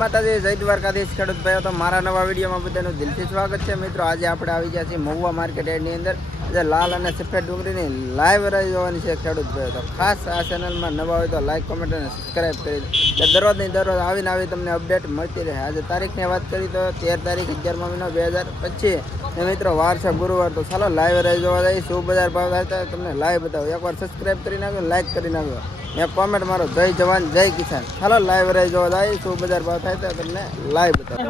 માતાજી જય દ્વારકાધીશ ખેડૂત ભાઈઓ, તો મારા નવા વિડીયોમાં બધાનું દિલથી સ્વાગત છે મિત્રો. આજે આપણે આવી ગયા છીએ મહુવા માર્કેટ યાર્ડની અંદર. જે લાલ અને સફેદ ડુંગળીની લાઈવ રાઈ જોવાની છે ખેડૂત ભાઈઓ. તો ખાસ આ ચેનલમાં નવા હોય તો લાઈક, કોમેન્ટ અને સબસ્ક્રાઈબ કરી દો. દરરોજની દરરોજ આવીને આવી તમને અપડેટ મળતી રહે. આજે તારીખની વાત કરી તો 13 તારીખ 11મા મહિનો 2025 ને મિત્રો વાર છે ગુરુવાર. તો ચાલો લાઈવ રાઈ જોવા જઈએ. શું બજાર ભાવ થાય તો તમને લાઈવ બતાવો. એકવાર સબસ્ક્રાઈબ કરી નાખો, લાઈક કરી નાખો, મેં કોમેન્ટ મારો જય જવાન જય કિસાન. ચાલો લાઈવ રહી જોવા જાય. શું બજાર ભાવ થાય તો તમને લાઈવ બતાવો.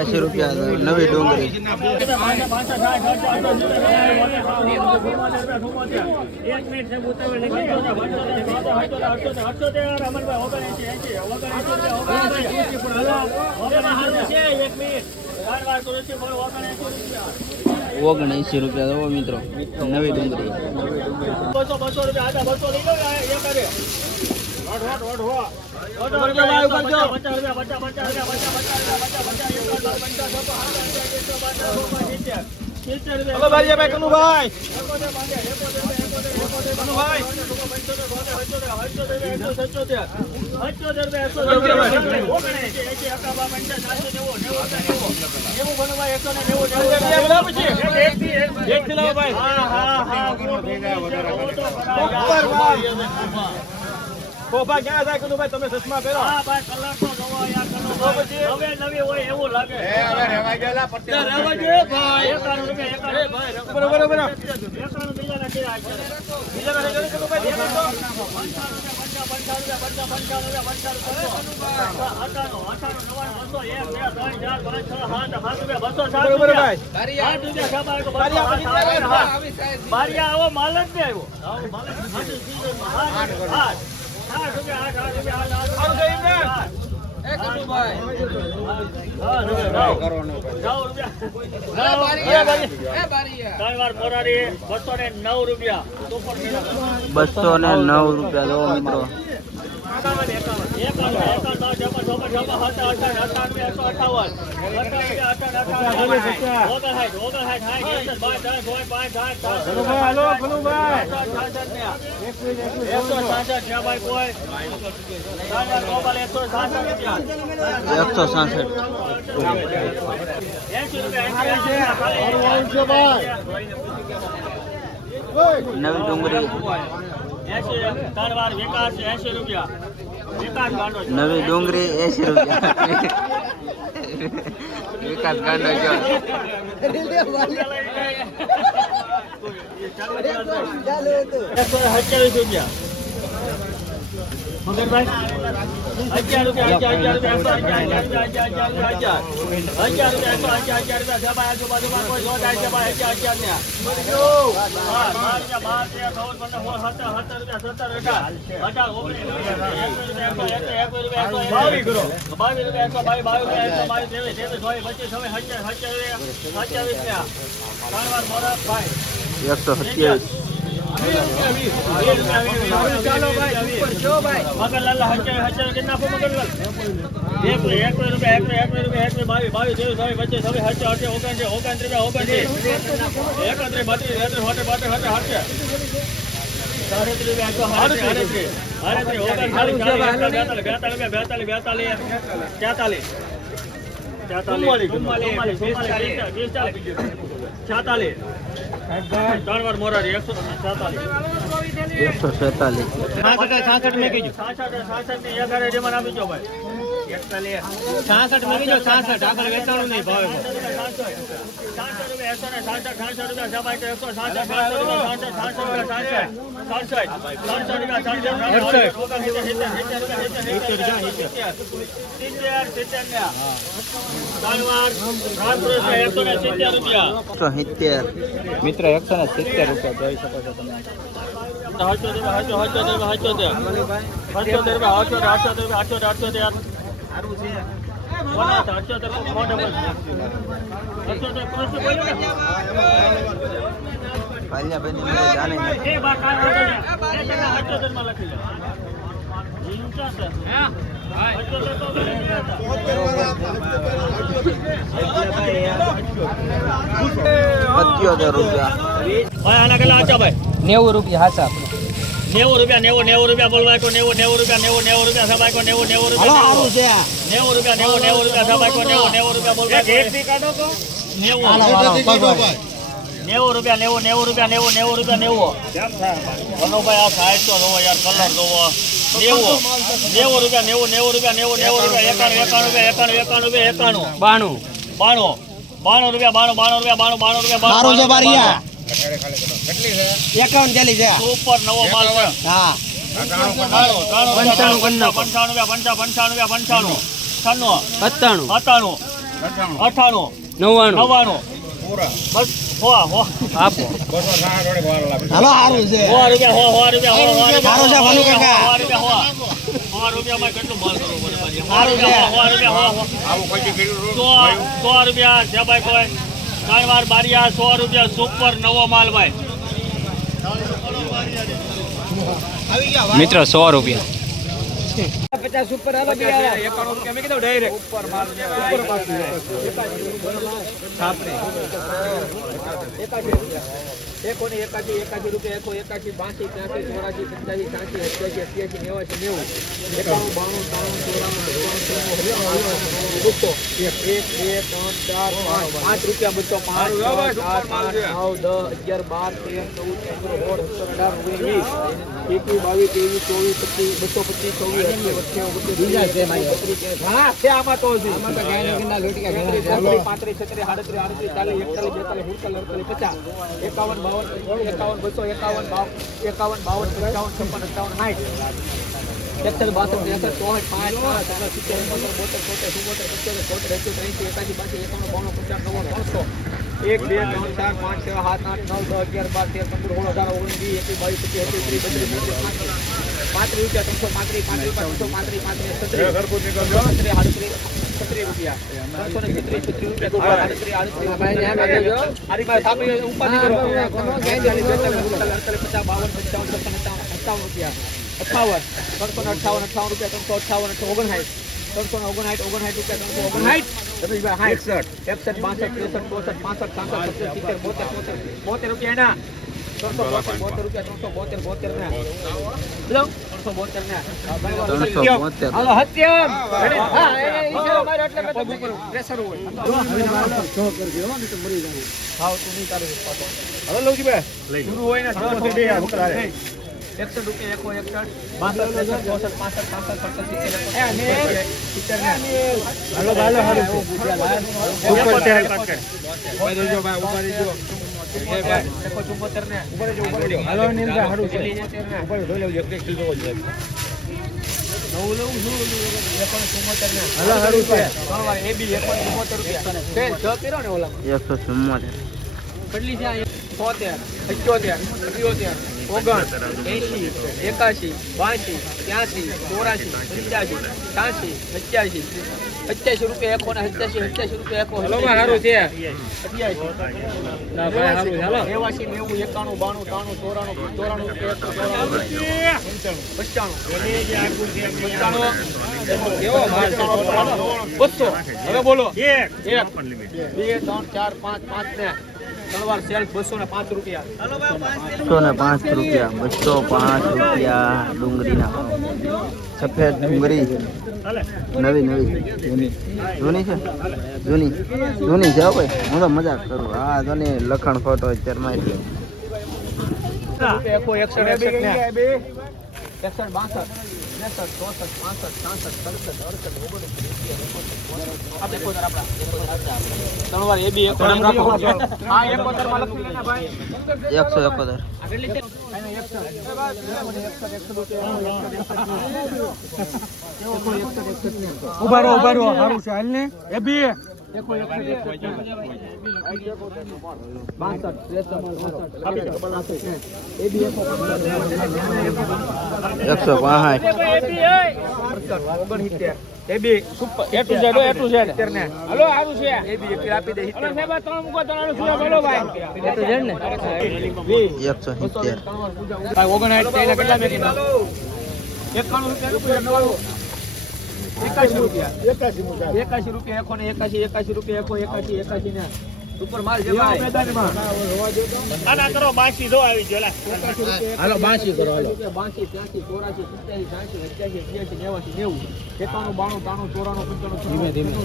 ₹80 નવી ડુંગળી. ₹79 મિત્રો નવી ડુંગળી. 200 કોપા ક્યાં જાય કનું ભાઈ? તમે ચશ્મા પહેરો. હા ભાઈ, કલાક નો ગવો યાર કનો હવે નવી હોય એવું લાગે. હવે રેવા ગયેલા પટ્ટી રેવા જોઈએ ભાઈ. 91 રૂપિયા 91 ભાઈ. બરોબર બરોબર. 91 બીજા ના છે. બીજા ના છે કનું ભાઈ. 52 આવો માલ જ ને આવ્યો. નવી ડુંગળી. નવી ડુંગળી ₹80. વિકાસ ગાંડો જો ₹27. ₹127. મગરલાલ હજાર કેટલા આપો મગરલાલ? એક રૂપિયા 22 25 ત્રણ વાર મોરારી 147. 66 મેં કીધું 66 ની 11 જેમાં આપી દો ભાઈ 66 મેં કીધું 66 આગળ વેચાણું નહીં ભાવે 170. મિત્ર 170 રૂપિયા જોઈ શકો છો તમે. 77 રૂપિયા. ₹90 રૂપિયા હાચા આપણે. 90 રૂપિયા બોલવાય કો 90 રૂપિયા સબાય કો 90 રૂપિયા સારું છે 90 રૂપિયા સબાય કો 90 રૂપિયા બોલવાય એક બી કાઢો કો 90 રૂપિયા વનોભાઈ આ સાઈડ તો જોવો યાર કલર જોવો 90 રૂપિયા 91 રૂપિયા એકાઉન્ટ ચાલી છે સુપર નવો માલ છે હા 95 બસ હો આપો હાલો સારું છે સારું છે ભનુ કાકા રૂપિયામાં કેટલું માલ કરવું પડે સારું છે રૂપિયા છે ભાઈ કોઈ ત્રણ વાર બારિયા 100 રૂપિયા સુપર નવો માલ ભાઈ મિત્ર 100 રૂપિયા 50 ઉપર 91 રૂપિયા મેં કીધું ડાયરેક્ટ ઉપર માલ એકાજી રૂપિયા 81 82 83 5 રૂપિયા બસો 5 9 10 11 12 13 14 15 16 17 18 19 21 22 23 24 25 26 225 આમાં તો છે આમાં તો ગાયના લોટિકા ઘણા 35 36 38 39 40 41 42 43 51 52 51 251 52 55 58 એક બે ત્રણ ચાર પાંચ છ સાત આઠ નવ 10 11 12 13 15 16 17 18 19 20 25 174 80, 81, 82, 83, 84, 85, 86, 87 રૂપિયા એકો ને 87 રૂપિયા એકો. હલો ભાઈ સારું છે. 88 ના ભાઈ સારું છે. હાલો 89, 90, 91, 92, 93, 94, 95, 96, 97, 98, 99, 100. હવે બોલો 1 2 3 4 5 5 ને તલવાર સેલ્ફ 205 રૂપિયા. 205 રૂપિયા, 205 રૂપિયા ડુંગળીના ભાવ. સફેદ ડુંગળી નવી જૂની છે, જૂની છે હો ભાઈ. હું તો મજાક કરું. હા જો ને લખણ ફોટો અત્યારમાં એકો 61, 61 ને 61, 62, 63, 64, 65, 66, 67, 38, 39, 40, 41, 42, 43 વાર એ બી એકો નામ રાખો. હા 71 માં લખી લેના ભાઈ. 171. ઉભા રહો સારું છે હાલ ને એ બી 81 રૂપિયા એકો ને 81 રૂપિયા એકો 81 ને ઉપર માલ છે ભાઈ. આના કરો 82 જો આવી ગયો લા. હાલો 82 કરો હાલો. 82, 83, 84, 85, 86, 87, 88, 89, 90, 91, 92, 93, 94, 95, 96, 97, 98, 99, 100. ધીમે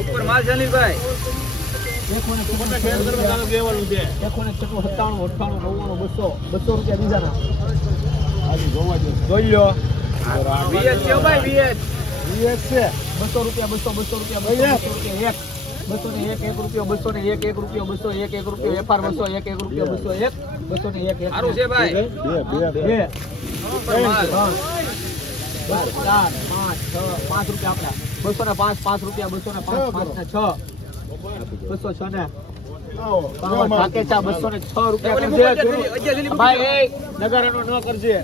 ઉપર માલ છે ની ભાઈ. એકો ને 97 દેવાનું છે. એકો ને 97, 98, 99, 200 રૂપિયા બીજાના. હાજી જોવા જો. જોઈ લો. VS છે ભાઈ VS છે 200 રૂપિયા 200 રૂપિયા 200 રૂપિયા 1 રૂપિયો 201 રૂપિયો 201 રૂપિયો FR 201 રૂપિયો 201 201 સારું છે ભાઈ. 2 4 5 રૂપિયા આપડા 205 રૂપિયા 205 ને 6 206 ને સાકેચા 206 રૂપિયા ભાઈ. નગરનો ન કરજે.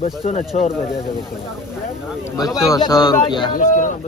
206 રૂપિયા 206 રૂપિયા.